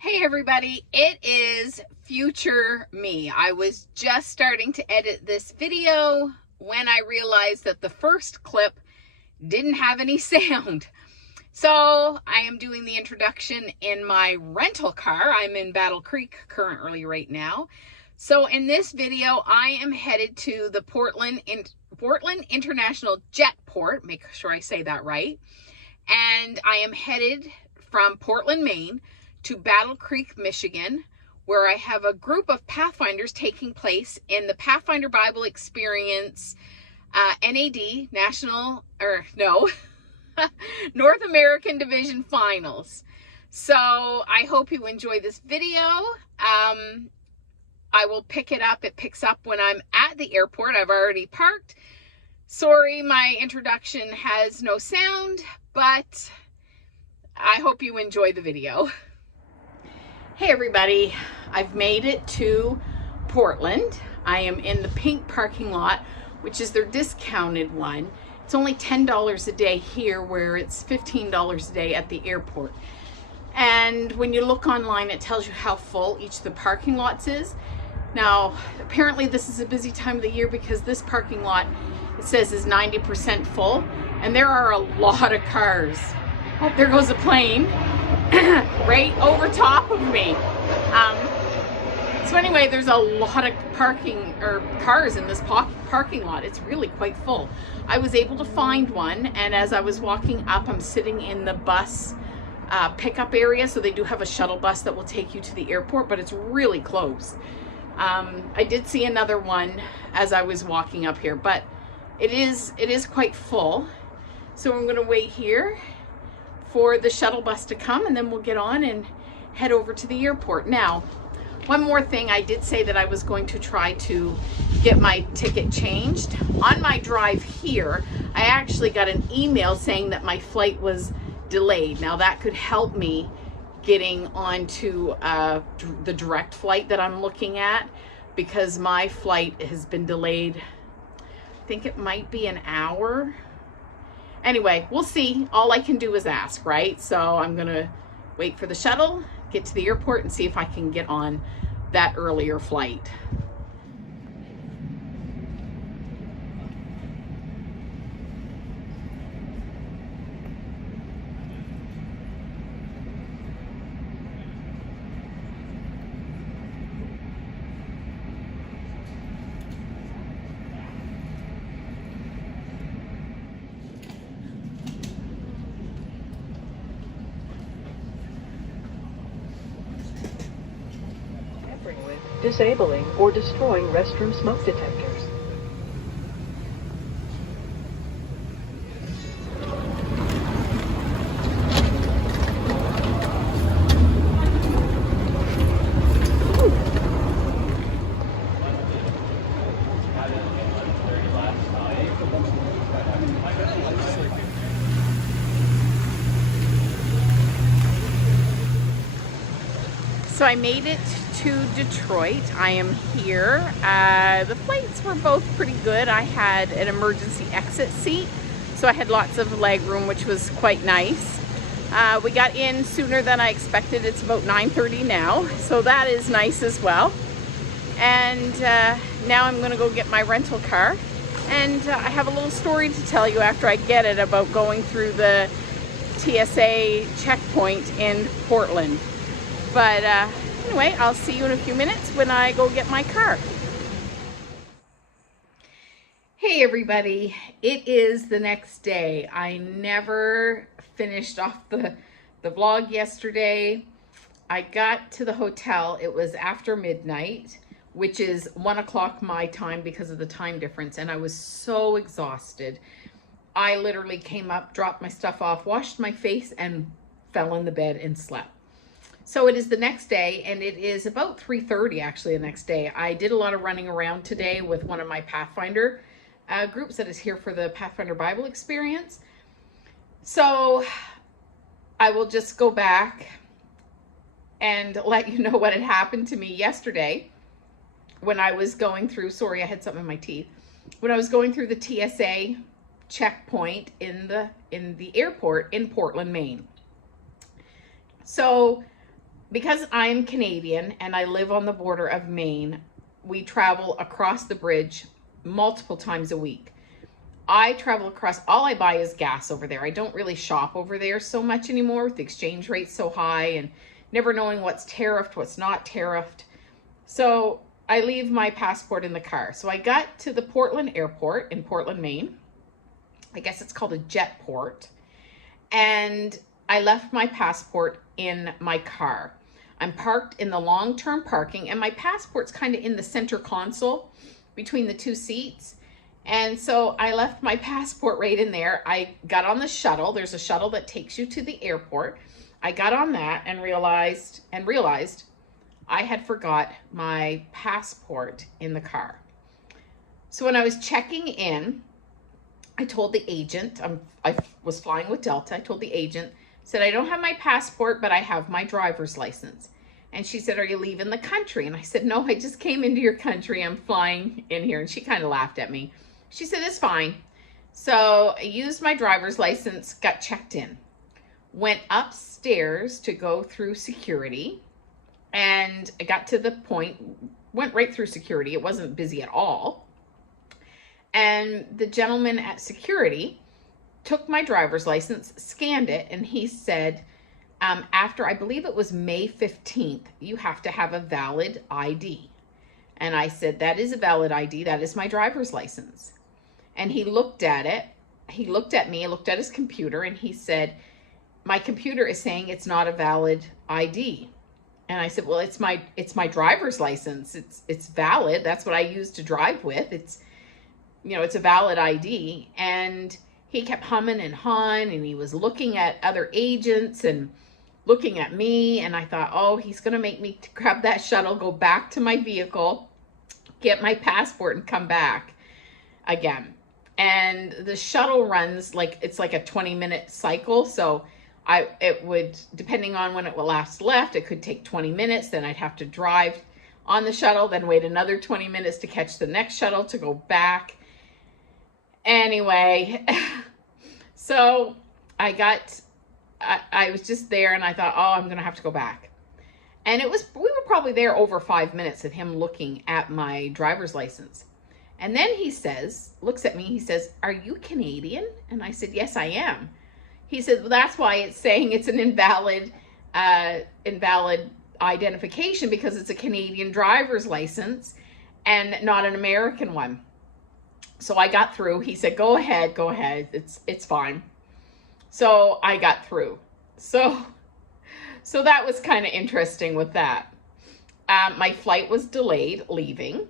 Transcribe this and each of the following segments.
Hey everybody, it is future me. I was just starting to edit this video when I realized that the first clip didn't have any sound. So I am doing the introduction in my rental car. I'm in Battle Creek currently right now. So in this video, I am headed to the Portland International Jetport, make sure I say that right. And I am headed from Portland, Maine to Battle Creek, Michigan, where I have a group of Pathfinders taking place in the Pathfinder Bible Experience NAD North American Division Finals. So I hope you enjoy this video. I will pick it up. It picks up when I'm at the airport. I've already parked. Sorry, my introduction has no sound, but I hope you enjoy the video. Hey everybody, I've made it to Portland. I am in the pink parking lot, which is their discounted one. It's only $10 a day here, where it's $15 a day at the airport. And when you look online, it tells you how full each of the parking lots is. Now, apparently this is a busy time of the year because this parking lot, it says, is 90% full, and there are a lot of cars. Oh, there goes a plane right over top of me. So anyway, there's a lot of parking or cars in this parking lot. It's really quite full. I was able to find one, and as I was walking up, I'm sitting in the bus pickup area. So they do have a shuttle bus that will take you to the airport, but it's really close. I did see another one as I was walking up here, but it is quite full. So I'm going to wait here for the shuttle bus to come, and then we'll get on and head over to the airport. Now, one more thing, I did say that I was going to try to get my ticket changed. On my drive here, I actually got an email saying that my flight was delayed. Now that could help me getting onto the direct flight that I'm looking at, because my flight has been delayed. I think it might be an hour. Anyway, we'll see. All I can do is ask, right? So I'm gonna wait for the shuttle, get to the airport, and see if I can get on that earlier flight. Disabling or destroying restroom smoke detectors. So I made it to Detroit. I am here. The flights were both pretty good. I had an emergency exit seat, so I had lots of leg room, which was quite nice. We got in sooner than I expected. It's about 9:30 now, so that is nice as well. And now I'm gonna go get my rental car. And I have a little story to tell you after I get it about going through the TSA checkpoint in Portland. But anyway, I'll see you in a few minutes when I go get my car. Hey everybody, it is the next day. I never finished off the vlog yesterday. I got to the hotel, it was after midnight, which is 1 o'clock my time because of the time difference, and I was so exhausted. I literally came up, dropped my stuff off, washed my face, and fell in the bed and slept. So it is the next day, and it is about 3:30 actually the next day. I did a lot of running around today with one of my Pathfinder groups that is here for the Pathfinder Bible Experience. So I will just go back and let you know what had happened to me yesterday when I was going through, sorry, I had something in my teeth. When I was going through the TSA checkpoint in the airport in Portland, Maine. So because I'm Canadian and I live on the border of Maine, we travel across the bridge multiple times a week. I travel across, all I buy is gas over there. I don't really shop over there so much anymore with the exchange rate so high and never knowing what's tariffed, what's not tariffed. So I leave my passport in the car. So I got to the Portland airport in Portland, Maine. I guess it's called a jet port. And I left my passport in my car. I'm parked in the long-term parking, and my passport's kind of in the center console between the two seats. And so I left my passport right in there. I got on the shuttle. There's a shuttle that takes you to the airport. I got on that and realized I had forgot my passport in the car. So when I was checking in, I told the agent, I was flying with Delta. I told the agent, said, I don't have my passport, but I have my driver's license. And she said, are you leaving the country? And I said, no, I just came into your country. I'm flying in here. And she kind of laughed at me. She said, it's fine. So I used my driver's license, got checked in, went upstairs to go through security. And I got to the point, went right through security. It wasn't busy at all. And the gentleman at security took my driver's license, scanned it, and he said, after, I believe it was May 15th, you have to have a valid ID. And I said, that is a valid ID. That is my driver's license. And he looked at it. He looked at me, looked at his computer, and he said, my computer is saying it's not a valid ID. And I said, well, it's my driver's license. It's valid. That's what I use to drive with. It's a valid ID. And he kept humming and hawing, and he was looking at other agents and looking at me. And I thought, oh, he's going to make me grab that shuttle, go back to my vehicle, get my passport, and come back again. And the shuttle runs it's like a 20-minute cycle. So it would, depending on when it last left, it could take 20 minutes. Then I'd have to drive on the shuttle, then wait another 20 minutes to catch the next shuttle to go back. Anyway, so I was just there, and I thought, oh, I'm going to have to go back. And we were probably there over 5 minutes of him looking at my driver's license. And then he looks at me, he says, are you Canadian? And I said, yes, I am. He said, well, that's why it's saying it's an invalid identification, because it's a Canadian driver's license and not an American one. So I got through. He said, go ahead. It's fine. So I got through. So that was kind of interesting with that. My flight was delayed leaving.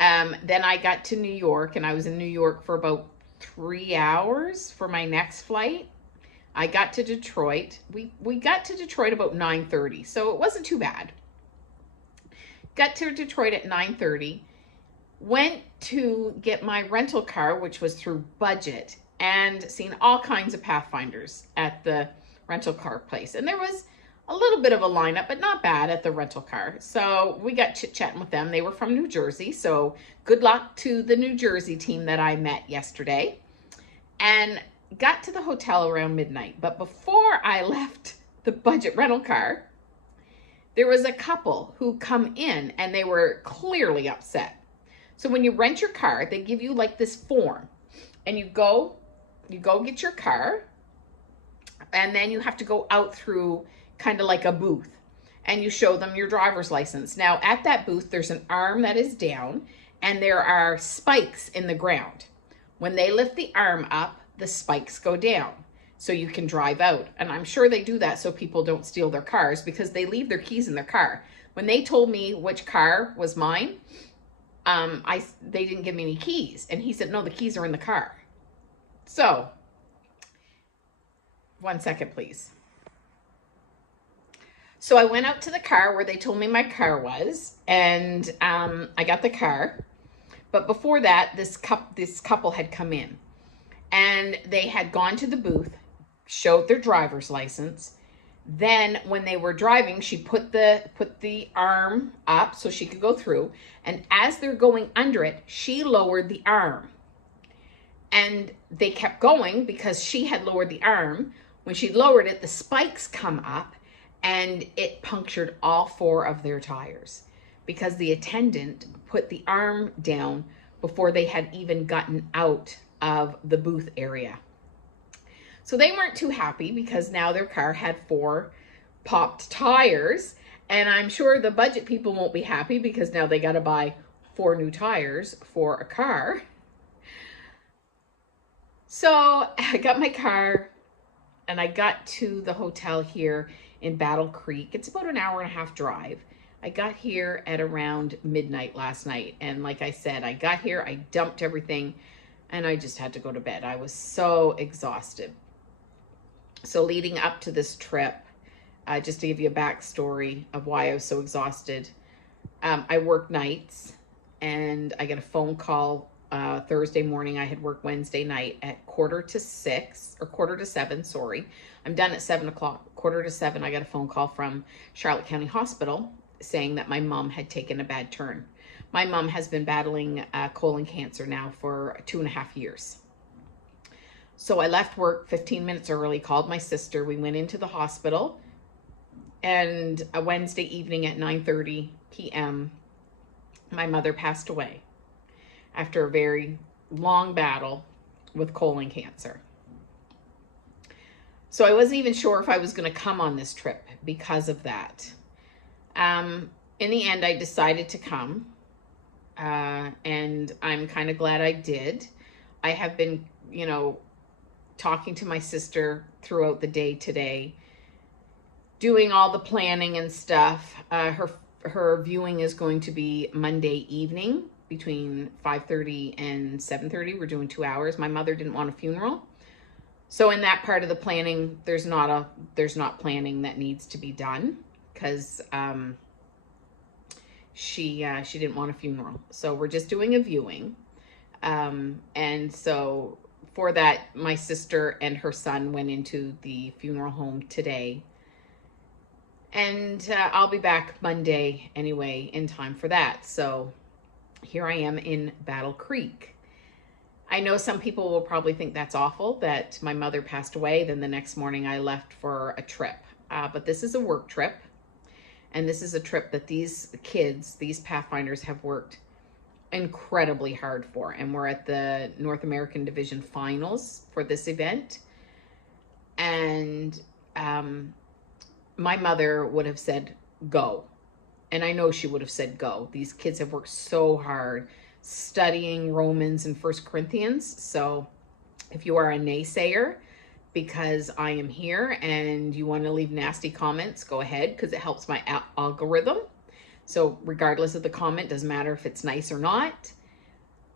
Then I got to New York, and I was in New York for about 3 hours for my next flight. I got to Detroit. We got to Detroit about 9:30, so it wasn't too bad. Got to Detroit at 9:30. Went to get my rental car, which was through Budget, and seen all kinds of Pathfinders at the rental car place. And there was a little bit of a lineup, but not bad at the rental car. So we got chit-chatting with them. They were from New Jersey, so good luck to the New Jersey team that I met yesterday. And got to the hotel around midnight. But before I left the Budget rental car, there was a couple who come in, and they were clearly upset. So when you rent your car, they give you like this form, and you go get your car, and then you have to go out through kind of like a booth, and you show them your driver's license. Now at that booth, there's an arm that is down, and there are spikes in the ground. When they lift the arm up, the spikes go down so you can drive out. And I'm sure they do that so people don't steal their cars, because they leave their keys in their car. When they told me which car was mine, they didn't give me any keys. And he said, no, the keys are in the car. So, 1 second, please. So I went out to the car where they told me my car was, and I got the car. But before that, this couple had come in, and they had gone to the booth, showed their driver's license. Then when they were driving, she put the arm up so she could go through. And as they're going under it, she lowered the arm. And they kept going because she had lowered the arm. When she lowered it, the spikes come up, and it punctured all 4 of their tires because the attendant put the arm down before they had even gotten out of the booth area. So they weren't too happy because now their car had 4 popped tires, and I'm sure the budget people won't be happy because now they got to buy 4 new tires for a car. So I got my car and I got to the hotel here in Battle Creek. It's about an hour and a half drive. I got here at around midnight last night. And like I said, I got here, I dumped everything, and I just had to go to bed. I was so exhausted. So leading up to this trip, just to give you a backstory of why I was so exhausted, I work nights, and I get a phone call Thursday morning. I had worked Wednesday night at 7:15, sorry. I'm done at 7 o'clock. 7:15, I got a phone call from Charlotte County Hospital saying that my mom had taken a bad turn. My mom has been battling colon cancer now for 2.5 years. So I left work 15 minutes early, called my sister. We went into the hospital, and a Wednesday evening at 9:30 p.m., my mother passed away after a very long battle with colon cancer. So I wasn't even sure if I was going to come on this trip because of that. In the end, I decided to come, and I'm kind of glad I did. I have been, talking to my sister throughout the day today, doing all the planning and stuff. Her viewing is going to be Monday evening between 5:30 and 7:30. We're doing 2 hours. My mother didn't want a funeral. So in that part of the planning, there's not planning that needs to be done because she didn't want a funeral. So we're just doing a viewing. And so for that, my sister and her son went into the funeral home today. And I'll be back Monday anyway in time for that. So here I am in Battle Creek. I know some people will probably think that's awful that my mother passed away. Then the next morning I left for a trip. But this is a work trip. And this is a trip that these kids, these Pathfinders, have worked incredibly hard for. And we're at the North American Division Finals for this event. And my mother would have said, go. And I know she would have said, go. These kids have worked so hard studying Romans and 1 Corinthians. So if you are a naysayer because I am here and you want to leave nasty comments, go ahead, because it helps my algorithm. So regardless of the comment, doesn't matter if it's nice or not.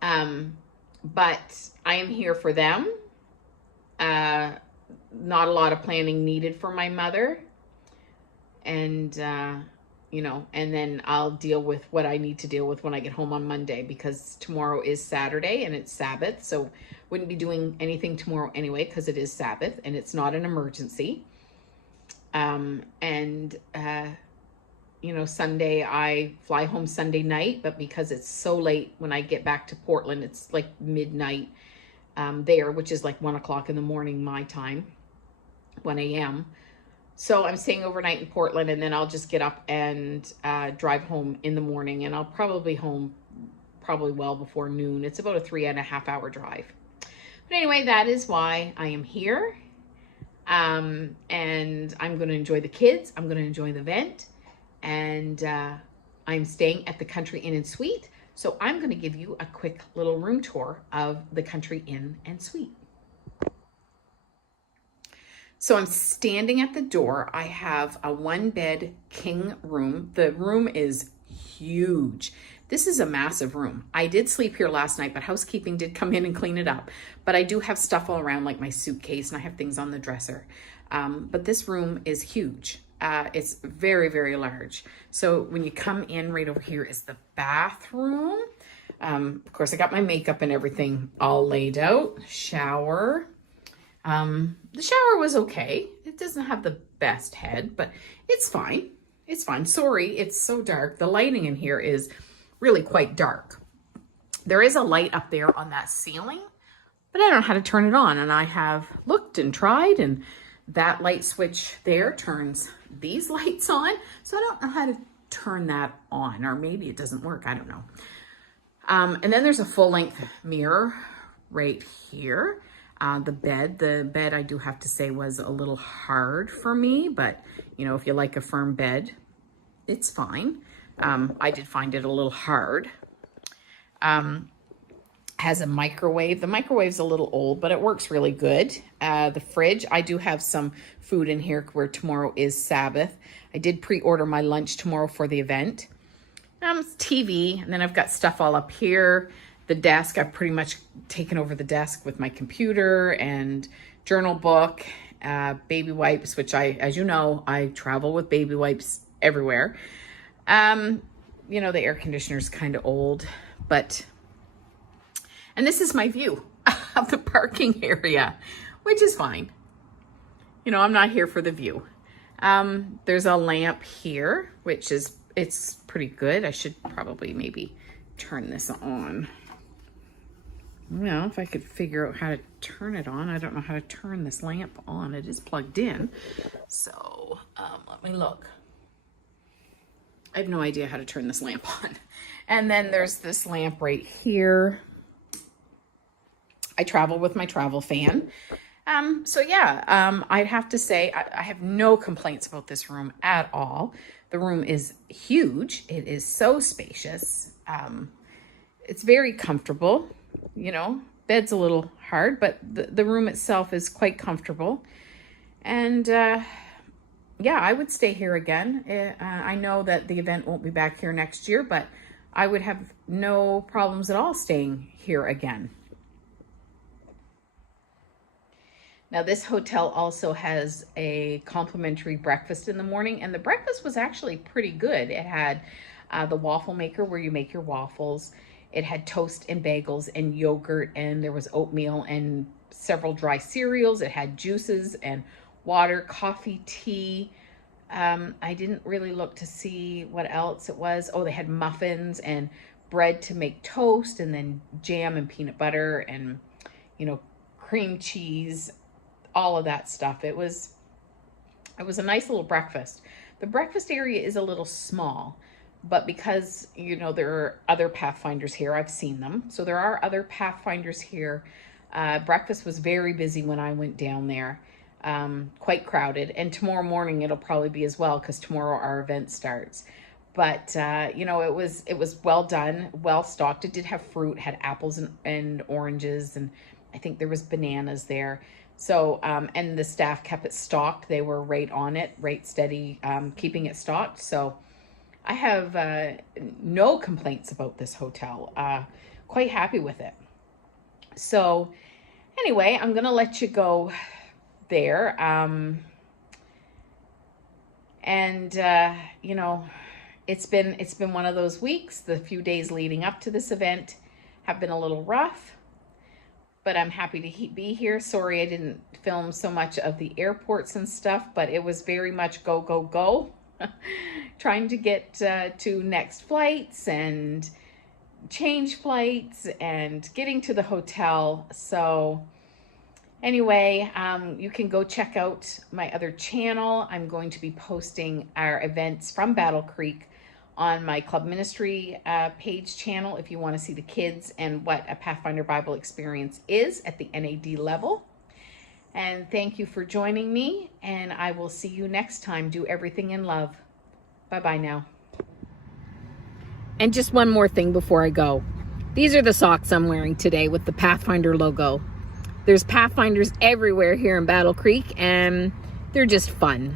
But I am here for them. Not a lot of planning needed for my mother. And, and then I'll deal with what I need to deal with when I get home on Monday, because tomorrow is Saturday and it's Sabbath. So wouldn't be doing anything tomorrow anyway, because it is Sabbath and it's not an emergency. Sunday, I fly home Sunday night, but because it's so late when I get back to Portland, it's like midnight there, which is like 1 o'clock in the morning, my time, 1 a.m. So I'm staying overnight in Portland, and then I'll just get up and drive home in the morning, and I'll probably be home well before noon. It's about a 3.5 hour drive. But anyway, that is why I am here. And I'm going to enjoy the kids. I'm going to enjoy the event. And I'm staying at the Country Inn and Suite. So I'm going to give you a quick little room tour of the Country Inn and Suite. So I'm standing at the door. I have a 1-bed king room. The room is huge. This is a massive room. I did sleep here last night, but housekeeping did come in and clean it up. But I do have stuff all around, like my suitcase, and I have things on the dresser. But this room is huge. It's very, very large. So when you come in, right over here is the bathroom. Of course, I got my makeup and everything all laid out. Shower. The shower was okay. It doesn't have the best head, but it's fine. It's fine. Sorry, it's so dark. The lighting in here is really quite dark. There is a light up there on that ceiling, but I don't know how to turn it on. And I have looked and tried, and that light switch there turns these lights on. So I don't know how to turn that on, or maybe it doesn't work. I don't know. And then there's a full-length mirror right here. The bed, I do have to say, was a little hard for me, but you know, if you like a firm bed, it's fine. I did find it a little hard. Has a microwave. The microwave's a little old, but it works really good. The fridge, I do have some food in here where tomorrow is Sabbath. I did pre-order my lunch tomorrow for the event. TV, and then I've got stuff all up here. The desk, I've pretty much taken over the desk with my computer and journal book, baby wipes, which as you know, I travel with baby wipes everywhere. You know, the air conditioner's kind of old, and this is my view of the parking area, which is fine. You know, I'm not here for the view. There's a lamp here, which it's pretty good. I should probably maybe turn this on. Well, if I could figure out how to turn it on. I don't know how to turn this lamp on. It is plugged in. So let me look. I have no idea how to turn this lamp on. And then there's this lamp right here. I travel with my travel fan. So yeah, I'd have to say I have no complaints about this room at all. The room is huge. It is so spacious. It's very comfortable. You know, bed's a little hard, but the room itself is quite comfortable. And yeah, I would stay here again. I know that the event won't be back here next year, but I would have no problems at all staying here again. Now, this hotel also has a complimentary breakfast in the morning, and the breakfast was actually pretty good. It had the waffle maker where you make your waffles. It had toast and bagels and yogurt, and there was oatmeal and several dry cereals. It had juices and water, coffee, tea. I didn't really look to see what else it was. Oh, they had muffins and bread to make toast, and then jam and peanut butter and, you know, cream cheese, all of that stuff. It was a nice little breakfast. The breakfast area is a little small, but because, you know, there are other Pathfinders here, I've seen them. So there are other Pathfinders here. Breakfast was very busy when I went down there, quite crowded. And tomorrow morning it'll probably be as well, because tomorrow our event starts. But, you know, it was well done, well stocked. It did have fruit, had apples and oranges, and I think there was bananas there. So, and the staff kept it stocked. They were right on it, right steady, keeping it stocked. So I have no complaints about this hotel. Quite happy with it. So anyway, I'm going to let you go there. You know, it's been one of those weeks. The few days leading up to this event have been a little rough, but I'm happy to be here. Sorry I didn't film so much of the airports and stuff, but it was very much go, go, go. Trying to get to next flights and change flights and getting to the hotel. So anyway, you can go check out my other channel. I'm going to be posting our events from Battle Creek on my Club Ministry page channel if you want to see the kids and what a Pathfinder Bible Experience is at the NAD level. And thank you for joining me, and I will see you next time. Do everything in love. Bye-bye now. And just one more thing before I go. These are the socks I'm wearing today with the Pathfinder logo. There's Pathfinders everywhere here in Battle Creek, and they're just fun.